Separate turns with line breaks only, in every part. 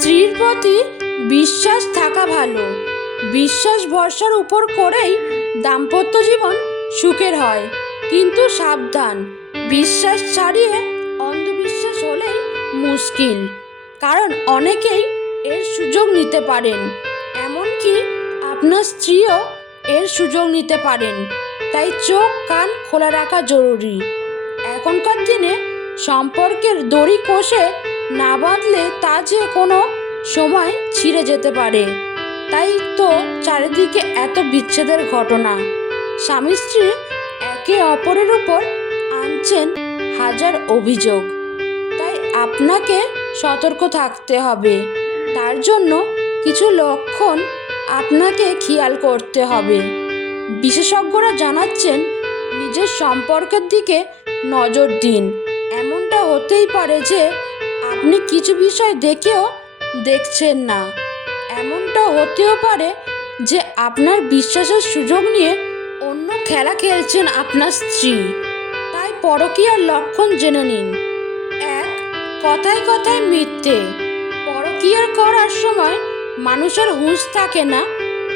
স্ত্রীর প্রতি বিশ্বাস থাকা ভালো। বিশ্বাস ভরসার উপর করেই দাম্পত্য জীবন সুখের হয়। কিন্তু সাবধান, বিশ্বাস ছাড়িয়ে অন্ধবিশ্বাস হলেই মুশকিল। কারণ অনেকেই এর সুযোগ নিতে পারেন, এমনকি আপনার স্ত্রীও এর সুযোগ নিতে পারেন। তাই চোখ, কান খোলা রাখা জরুরি। এখনকার দিনে সম্পর্কের দড়ি কষে না বাঁধলে তা যে কোনো সময় ছিঁড়ে যেতে পারে। তাই তো চারিদিকে এত বিচ্ছেদের ঘটনা। স্বামী স্ত্রী একে অপরের উপর আনছেন হাজার অভিযোগ। তাই আপনাকে সতর্ক থাকতে হবে। তার জন্য কিছু লক্ষণ আপনাকে খেয়াল করতে হবে। বিশেষজ্ঞরা জানাচ্ছেন, নিজের সম্পর্কের দিকে নজর দিন। এমনটা হতেই পারে যে আপনি কিছু বিষয় দেখেও দেখছেন না। এমনটা হতেও পারে যে আপনার বিশ্বাসের সুযোগ নিয়ে অন্য খেলা খেলছেন আপনার স্ত্রী। তাই পরকীয়ার লক্ষণ জেনে নিন। এক, কথায় কথায় মিথ্যে। পরকীয়ার করার সময় মানুষের হুঁশ থাকে না।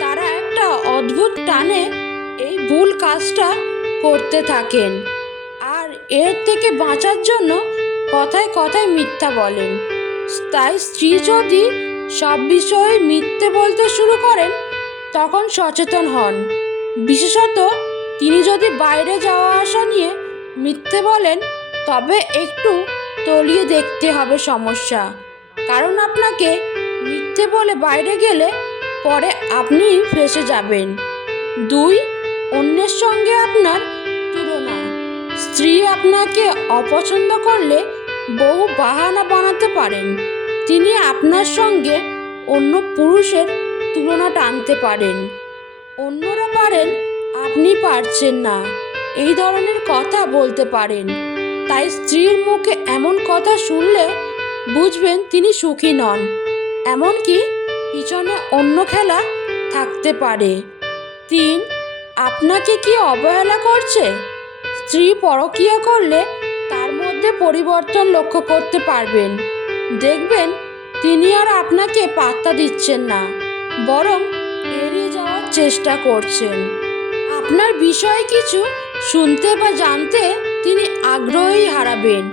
তারা একটা অদ্ভুত টানে এই ভুল কাজটা করতে থাকেন। আর এর থেকে বাঁচার জন্য কথায় কথায় মিথ্যা বলেন। তাই স্ত্রী যদি সব বিষয়ে মিথ্যে বলতে শুরু করেন, তখন সচেতন হন। বিশেষত তিনি যদি বাইরে যাওয়া আসা নিয়ে মিথ্যে বলেন, তবে একটু তলিয়ে দেখতে হবে সমস্যা। কারণ আপনাকে মিথ্যে বলে বাইরে গেলে পরে আপনি ফেসে যাবেন। দুই, অন্যের সঙ্গে আপনার তুলনা। স্ত্রী আপনাকে অপছন্দ করলে বহু বাহানা বানাতে পারেন। তিনি আপনার সঙ্গে অন্য পুরুষের তুলনা টানতে পারেন। অন্যরা পারেন, আপনি পারছেন না। এই ধরনের কথা বলতে পারেন। তাই স্ত্রীর মুখে এমন কথা শুনলে বুঝবেন তিনি সুখী নন। এমনকি পিছনে অন্য খেলা থাকতে পারে। তিন, আপনাকে কি অবহেলা করছে? স্ত্রী পরকীয়া করলে মধ্যে পরিবর্তন লক্ষ্য করতে পারবেন। দেখবেন, তিনি আর আপনাকে পাত্তা দিচ্ছেন না, বরং এড়িয়ে যাওয়ার চেষ্টা করছেন। আপনার বিষয়ে কিছু শুনতে বা জানতে তিনি আগ্রহই হারাবেন।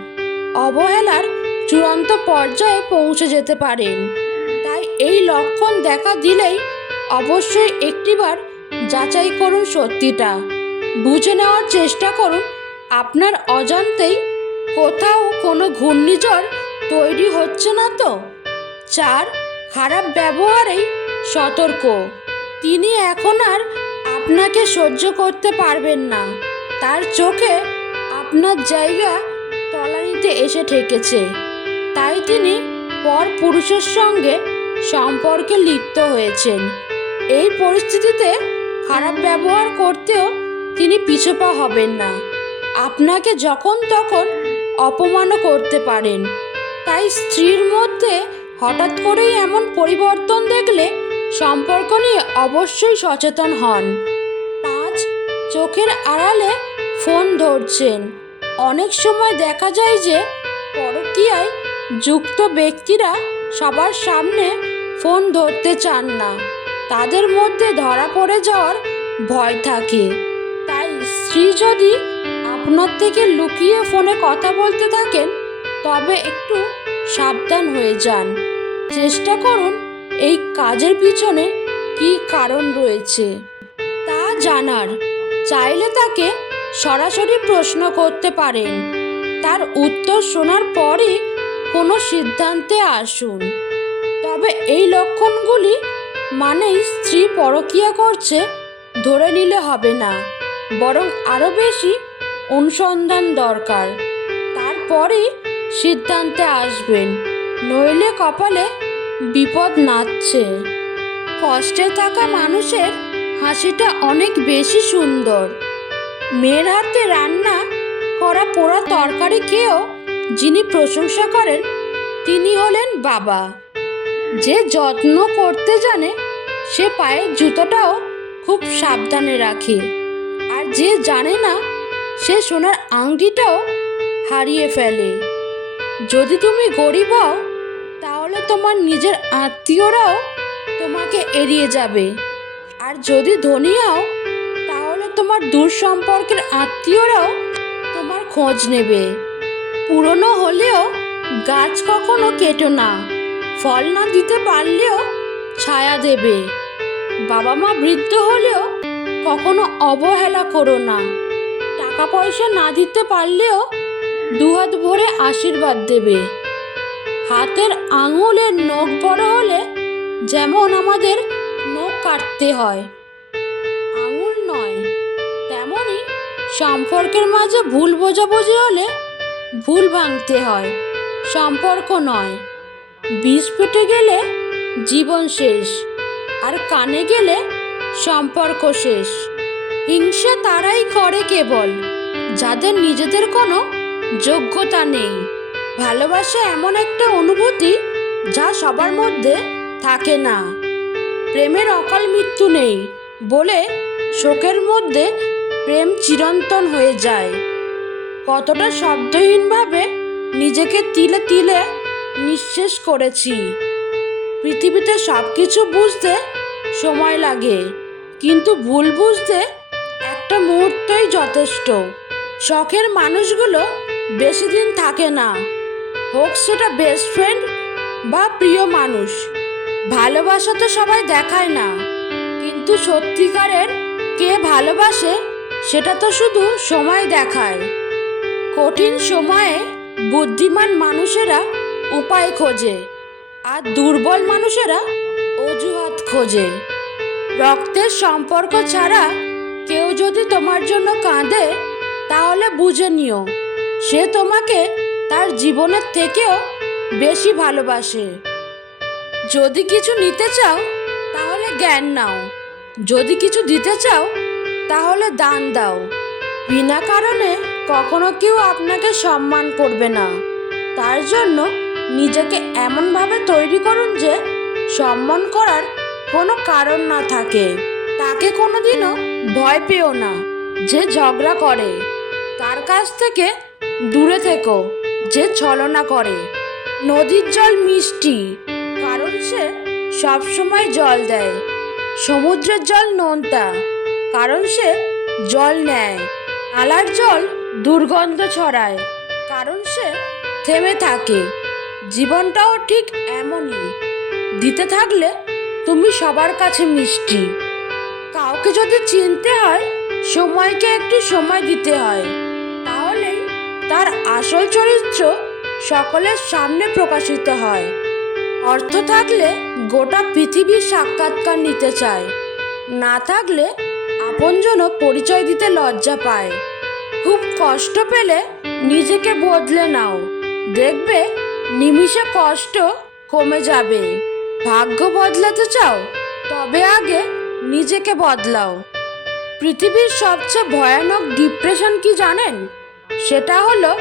অবহেলার চূড়ান্ত পর্যায়ে পৌঁছে যেতে পারেন। তাই এই লক্ষণ দেখা দিলেই অবশ্যই একটিবার যাচাই করুন সত্যিটা। বুঝে নেওয়ার চেষ্টা করুন, আপনার অজান্তেই কোথাও কোনো ঘূর্ণিঝড় তৈরি হচ্ছে না তো? চার, খারাপ ব্যবহারেই সতর্ক। তিনি এখন আর আপনাকে সহ্য করতে পারবেন না। তার চোখে আপনার জায়গা তলানিতে এসে ঠেকেছে। তাই তিনি পর পুরুষের সঙ্গে সম্পর্কে লিপ্ত হয়েছেন। এই পরিস্থিতিতে খারাপ ব্যবহার করতেও তিনি পিছপা হবেন না। আপনাকে যখন তখন অপমানও করতে পারেন। তাই স্ত্রীর মধ্যে হঠাৎ করেই এমন পরিবর্তন দেখলে সম্পর্ক নিয়ে অবশ্যই সচেতন হন। পাঁচ চোখের আড়ালে ফোন ধরছেন। অনেক সময় দেখা যায় যে পরকীয়ায় যুক্ত ব্যক্তিরা সবার সামনে ফোন ধরতে চান না। তাদের মধ্যে ধরা পড়ে যাওয়ার ভয় থাকে। তাই স্ত্রী যদি আপনার থেকে লুকিয়ে ফোনে কথা বলতে থাকেন, তবে একটু সাবধান হয়ে যান। চেষ্টা করুন এই কাজের পিছনে কী কারণ রয়েছে। তা জানার। চাইলে তাকে সরাসরি প্রশ্ন করতে পারেন। তার উত্তর শোনার পরই কোনো সিদ্ধান্তে আসুন। তবে এই লক্ষণগুলি মানেই স্ত্রী পরকীয়া করছে ধরে নিলে হবে না। বরং আরও বেশি অনুসন্ধান দরকার। তারপরেই সিদ্ধান্তে আসবেন, নইলে কপালে বিপদ নাচছে। কষ্টে থাকা মানুষের হাসিটা অনেক বেশি সুন্দর। মেয়ের হাতে রান্না করা পোড়া তরকারি খেয়েও যিনি প্রশংসা করেন, তিনি হলেন বাবা। যে যত্ন করতে জানে, সে পায়ের জুতোটাও খুব সাবধানে রাখে। আর যে জানে না সে সোনার আংটিটাও হারিয়ে ফেলে। যদি তুমি গরিব হও, তাহলে তোমার নিজের আত্মীয়রাও তোমাকে এড়িয়ে যাবে। আর যদি ধনী হও, তাহলে তোমার দূর সম্পর্কের আত্মীয়রাও তোমার খোঁজ নেবে। পুরনো হলেও গাছ কখনো কেটো না, ফল না দিতে পারলেও ছায়া দেবে। বাবা মা বৃদ্ধ হলেও কখনো অবহেলা করো না। টাকা পয়সা না দিতে পারলেও দুহাত ভরে আশীর্বাদ দেবে। হাতের আঙুলের নখ বড় হলে যেমন আমাদের নখ কাটতে হয়। আঙুল নয় তেমনই সম্পর্কের মাঝে ভুল বোঝাবুঝি হলে ভুল ভাঙতে হয়। সম্পর্ক নয়, বিষ ফেটে গেলে জীবন শেষ, আর কানে গেলে সম্পর্ক শেষ। হিংসা তারাই করে কেবল, যাদের নিজেদের কোনো যোগ্যতা নেই। ভালোবাসা এমন একটা অনুভূতি যা সবার মধ্যে থাকে না। প্রেমের অকাল মৃত্যু নেই বলে শোকের মধ্যে প্রেম চিরন্তন হয়ে যায়। কতটা শব্দহীনভাবে নিজেকে তিলে তিলে নিঃশেষ করেছি। পৃথিবীতে সব কিছু বুঝতে সময় লাগে, কিন্তু ভুল বুঝতে একটা মুহূর্তই যথেষ্ট। শখের মানুষগুলো বেশি দিন থাকে না। হোক সেটা বেস্ট ফ্রেন্ড বা প্রিয় মানুষ। ভালোবাসা তো সবাই দেখায় না। কিন্তু সত্যিকারের কে ভালোবাসে সেটা তো শুধু সময় দেখায়। কঠিন সময়ে বুদ্ধিমান মানুষেরা উপায় খোঁজে আর দুর্বল মানুষেরা অজুহাত খোঁজে। রক্তের সম্পর্ক ছাড়া কেউ যদি তোমার জন্য কাঁদে, তাহলে বুঝে নিও, সে তোমাকে তার জীবনের থেকেও বেশি ভালোবাসে। যদি কিছু নিতে চাও, তাহলে জ্ঞান নাও। যদি কিছু দিতে চাও, তাহলে দান দাও। বিনা কারণে কখনো কেউ আপনাকে সম্মান করবে না। তার জন্য নিজেকে এমনভাবে তৈরি করুন যে সম্মান করার কোনো কারণ না থাকে। তাকে কোনোদিনও ভয় পেও না। যে ঝগড়া করে, তার কাছ থেকে দূরে থেকো। যে ছলনা করে, নদীর জল মিষ্টি, কারণ সে সবসময় জল দেয়। সমুদ্রের জল নোনতা, কারণ সে জল নেয়। আলার জল দুর্গন্ধ ছড়ায়, কারণ সে থেমে থাকে। জীবনটাও ঠিক এমনই। দিতে থাকলে তুমি সবার কাছে মিষ্টি। কাউকে যদি চিনতে হয়, সময়কে একটু সময় দিতে হয়। তাহলেই তার আসল চরিত্র সকলের সামনে প্রকাশিত হয়। অর্থ থাকলে গোটা পৃথিবীর সাক্ষাৎকার নিতে চায়। না থাকলে আপনজনও পরিচয় দিতে লজ্জা পায়। খুব কষ্ট পেলে নিজেকে বদলে নাও। দেখবে নিমিষে কষ্ট কমে যাবে। ভাগ্য বদলাতে চাও, তবে আগে নিজেকে বদলাও। পৃথিবীর সবচেয়ে ভয়ানক ডিপ্রেশন কি জানেন? সেটা হলো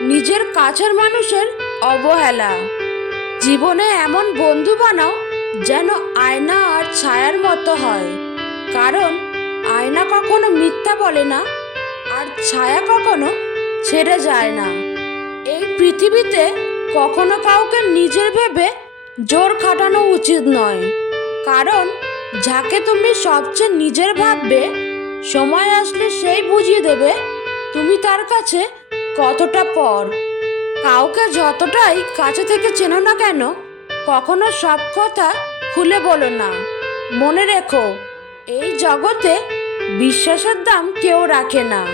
নিজের কাছের মানুষের অবহেলা। জীবনে এমন বন্ধু বানাও যেন আয়না আর ছায়ার মতো হয়। কারণ আয়না কখনো মিথ্যা বলে না, আর ছায়া কখনো ছেড়ে যায় না। এই পৃথিবীতে কখনো কাউকে নিজের ভেবে জোর খাটানো উচিত নয়। কারণ যাকে তুমি সবচেয়ে নিজের ভাববে, সময় আসলে সেই বুঝিয়ে দেবে তুমি তার কাছে কতটা পর। কাউকে যতটাই কাছে থেকে চেনো না কেন, কখনো সব কথা খুলে বলো না। মনে রেখো, এই জগতে বিশ্বাসের দাম কেউ রাখে না।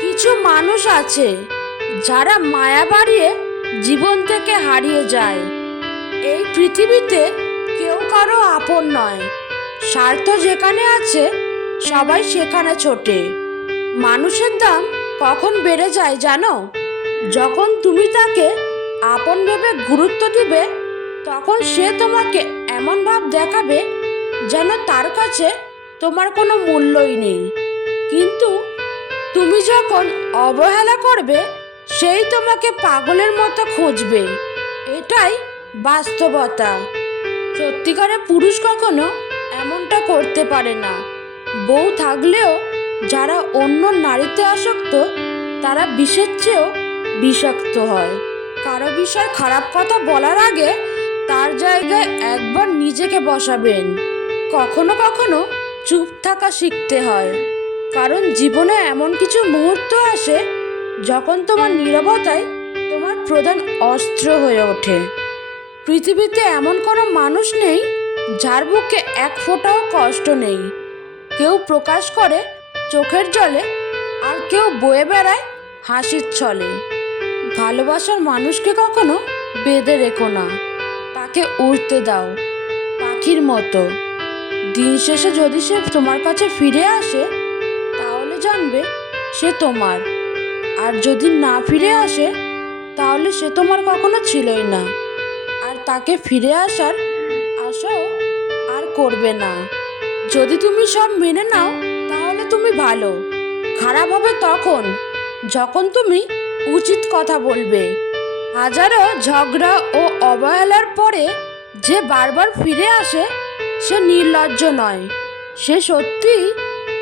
কিছু মানুষ আছে যারা মায়া বাড়িয়ে জীবন থেকে হারিয়ে যায়। এই পৃথিবীতে কেউ কারও আপন নয়। স্বার্থ যেখানে আছে, সবাই সেখানে ছোটে। মানুষের দাম কখন বেড়ে যায় জানো? যখন তুমি তাকে আপন ভেবে গুরুত্ব দিবে, তখন সে তোমাকে এমন ভাব দেখাবে যেন তার কাছে তোমার কোনো মূল্যই নেই। কিন্তু তুমি যখন অবহেলা করবে, সেই তোমাকে পাগলের মতো খুঁজবে। এটাই বাস্তবতা। সত্যিকারে পুরুষ কখনো এমনটা করতে পারে না। বউ থাকলেও যারা অন্য নারীতে আসক্ত, তারা বিষের চেয়েও বিষাক্ত হয়। কারও বিষয় খারাপ কথা বলার আগে তার জায়গায় একবার নিজেকে বসাবেন। কখনো কখনো চুপ থাকা শিখতে হয়। কারণ জীবনে এমন কিছু মুহূর্ত আসে যখন তোমার নীরবতাই তোমার প্রধান অস্ত্র হয়ে ওঠে। পৃথিবীতে এমন কোনো মানুষ নেই যার বুকে এক ফোঁটাও কষ্ট নেই। কেউ প্রকাশ করে চোখের জলে, আর কেউ বয়ে বেড়ায় হাসির ছলে। ভালোবাসার মানুষকে কখনো বেঁধে রেখো না। তাকে উড়তে দাও পাখির মতো। দিন শেষে যদি সে তোমার কাছে ফিরে আসে, তাহলে জানবে সে তোমার। আর যদি না ফিরে আসে, তাহলে সে তোমার কখনো ছিলই না। আর তাকে ফিরে আসার আশাও করবে না। যদি তুমি সব মেনে নাও, তাহলে তুমি ভালো। খারাপ হবে তখন, যখন তুমি উচিত কথা বলবে। হাজারো ঝগড়া ও অবহেলার পরে যে বারবার ফিরে আসে, সে নির্লজ্জ নয়। সে সত্যিই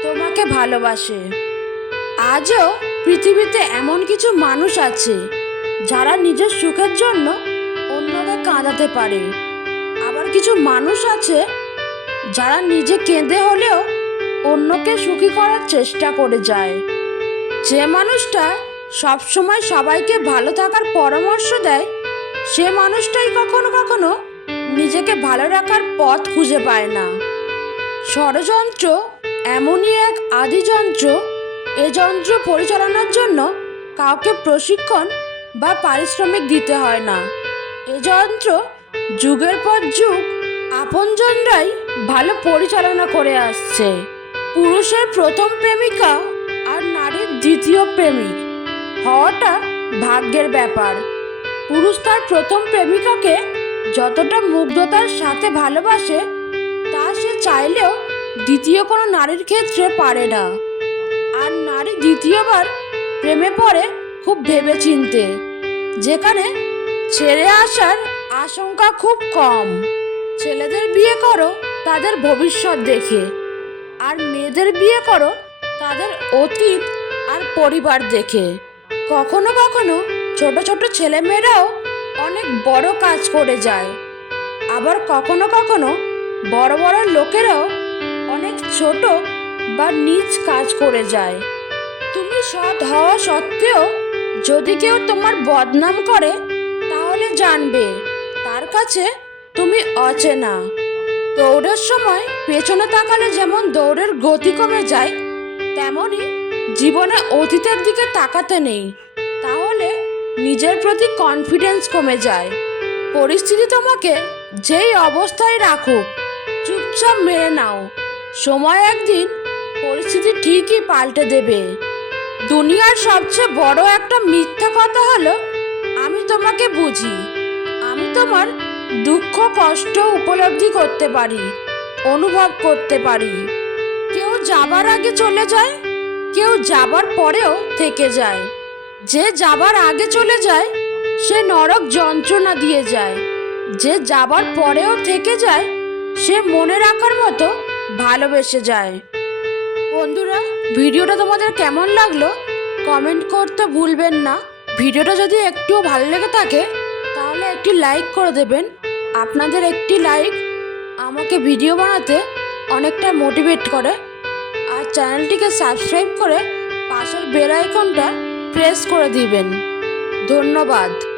তোমাকে ভালোবাসে। আজও পৃথিবীতে এমন কিছু মানুষ আছে, যারা নিজের সুখের জন্য অন্যকে কাঁদাতে পারে। আবার কিছু মানুষ আছে যারা নিজে কেঁদে হলেও অন্যকে সুখী করার চেষ্টা করে যায়। যে মানুষটা সবসময় সবাইকে ভালো থাকার পরামর্শ দেয়, সে মানুষটাই কখনো কখনো নিজেকে ভালো রাখার পথ খুঁজে পায় না। ষড়যন্ত্র এমনই এক আদি যন্ত্র। এ যন্ত্র পরিচালনার জন্য কাউকে প্রশিক্ষণ বা পারিশ্রমিক দিতে হয় না। এ যন্ত্র যুগের পর যুগ, আপনজনরাই ভালো পরিচালনা করে আসছে। পুরুষের প্রথম প্রেমিকা আর নারীর দ্বিতীয় প্রেমিক। হওয়াটা ভাগ্যের ব্যাপার। পুরুষ তার প্রথম প্রেমিকাকে যতটা মুগ্ধতার সাথে ভালোবাসে, তা সে চাইলেও দ্বিতীয় কোনো নারীর ক্ষেত্রে পারে না। আর নারী দ্বিতীয়বার প্রেমে পড়ে খুব ভেবেচিন্তে, যেখানে ছেড়ে আসার আশঙ্কা খুব কম। ছেলেদের বিয়ে করো তাদের ভবিষ্যৎ দেখে। আর মেয়েদের বিয়ে করো, তাদের অতীত আর পরিবার দেখে। কখনো কখনো ছোট ছোট ছেলেমেয়েরাও অনেক বড় কাজ করে যায়। আবার কখনো কখনো বড় বড় লোকেরাও অনেক ছোট বা নিজ কাজ করে যায়। তুমি সৎ হওয়া সত্ত্বেও যদি কেউ তোমার বদনাম করে, তাহলে জানবে, তার কাছে তুমি অচেনা। দৌড়ের সময় পেছনে তাকালে যেমন দৌড়ের গতি কমে যায় তেমনই জীবনে অতীতের দিকে তাকাতে নেই। তাহলে নিজের প্রতি কনফিডেন্স কমে যায়। পরিস্থিতি তোমাকে যেই অবস্থায় রাখুক, চুপচাপ মেনে নাও। সময় একদিন পরিস্থিতি ঠিকই পাল্টে দেবে। দুনিয়ার সবচেয়ে বড় একটা মিথ্যা কথা হলো, আমি তোমাকে বুঝি। আমি তোমার দুঃখ কষ্ট উপলব্ধি করতে পারি, অনুভব করতে পারি। কেউ যাবার আগে চলে যায়, কেউ যাবার পরেও থেকে যায়। যে যাবার আগে চলে যায়, সে নরক যন্ত্রণা দিয়ে যায়। যে যাবার পরেও থেকে যায়, সে মনে রাখার মতো ভালোবেসে যায়। বন্ধুরা, ভিডিওটা তোমাদের কেমন লাগল? কমেন্ট করতে ভুলবেন না। ভিডিওটা যদি একটুও ভালো লেগে থাকে, তাহলে একটি লাইক করে দেবেন। আপনাদের একটি লাইক আমাকে ভিডিও বানাতে অনেকটা মোটিভেট করে। আর চ্যানেলটিকে সাবস্ক্রাইব করে পাশের বেল আইকনটা প্রেস করে দিবেন। ধন্যবাদ।